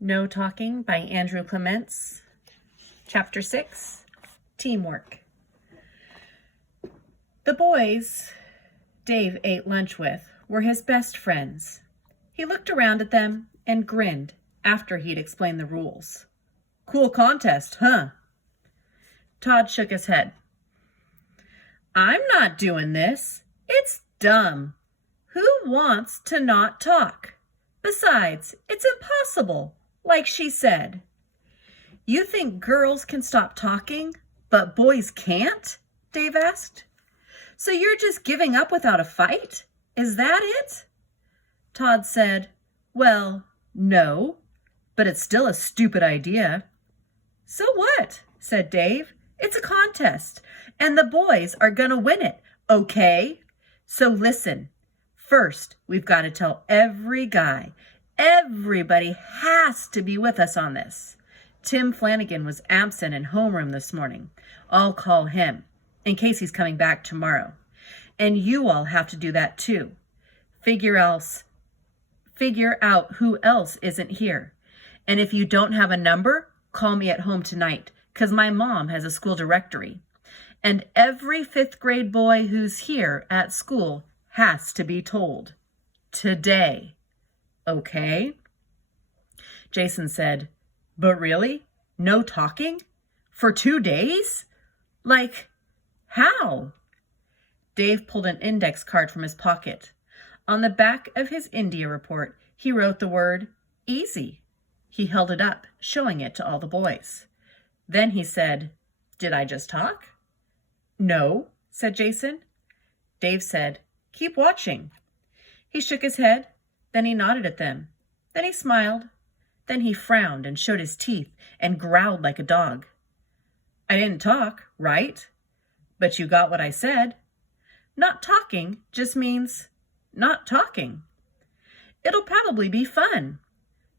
No Talking by Andrew Clements. Chapter 6, Teamwork. The boys Dave ate lunch with were his best friends. He looked around at them and grinned after he'd explained the rules. Cool contest, huh? Todd shook his head. I'm not doing this. It's dumb. Who wants to not talk? Besides, it's impossible, like she said. You think girls can stop talking, but boys can't? Dave asked. So you're just giving up without a fight? Is that it? Todd said, Well, no, but it's still a stupid idea. So what? Said Dave. It's a contest, and the boys are gonna win it, okay? So listen, first we've got to tell every guy. Everybody has to be with us on this. Tim Flanagan was absent in homeroom this morning. I'll call him, in case he's coming back tomorrow. And you all have to do that too. Figure out who else isn't here. And if you don't have a number, call me at home tonight, because my mom has a school directory. And every 5th grade boy who's here at school has to be told. Today. Okay? Jason said, But really? No talking? For 2 days? Like, how? Dave pulled an index card from his pocket. On the back of his India report, he wrote the word easy. He held it up, showing it to all the boys. Then he said, Did I just talk? No, said Jason. Dave said, Keep watching. He shook his head, then he nodded at them. Then he smiled. Then he frowned and showed his teeth and growled like a dog. I didn't talk, right? But you got what I said. Not talking just means not talking. It'll probably be fun.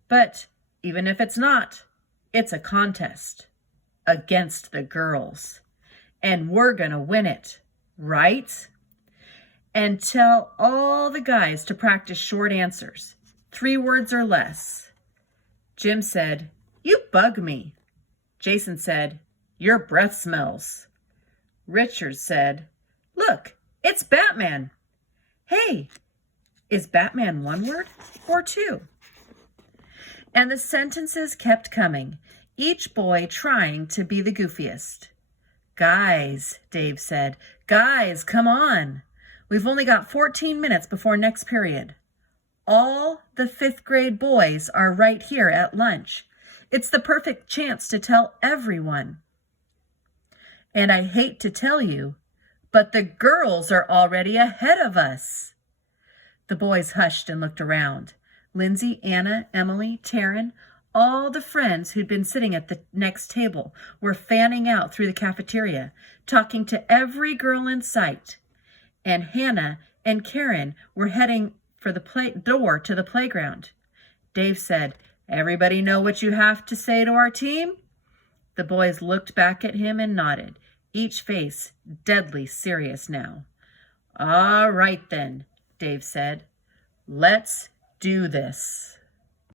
But even if it's not, it's a contest against the girls. And we're gonna win it, right? And tell all the guys to practice short answers, 3 words or less. Jim said, You bug me. Jason said, Your breath smells. Richard said, Look, it's Batman. Hey, is Batman 1 word or 2? And the sentences kept coming, each boy trying to be the goofiest. Guys, Dave said, Guys, come on. We've only got 14 minutes before next period. All the 5th grade boys are right here at lunch. It's the perfect chance to tell everyone. And I hate to tell you, but the girls are already ahead of us. The boys hushed and looked around. Lindsay, Anna, Emily, Taryn, all the friends who'd been sitting at the next table were fanning out through the cafeteria, talking to every girl in sight. And Hannah and Karen were heading for the door to the playground. Dave said, Everybody know what you have to say to our team? The boys looked back at him and nodded, each face deadly serious now. All right then, Dave said. Let's do this.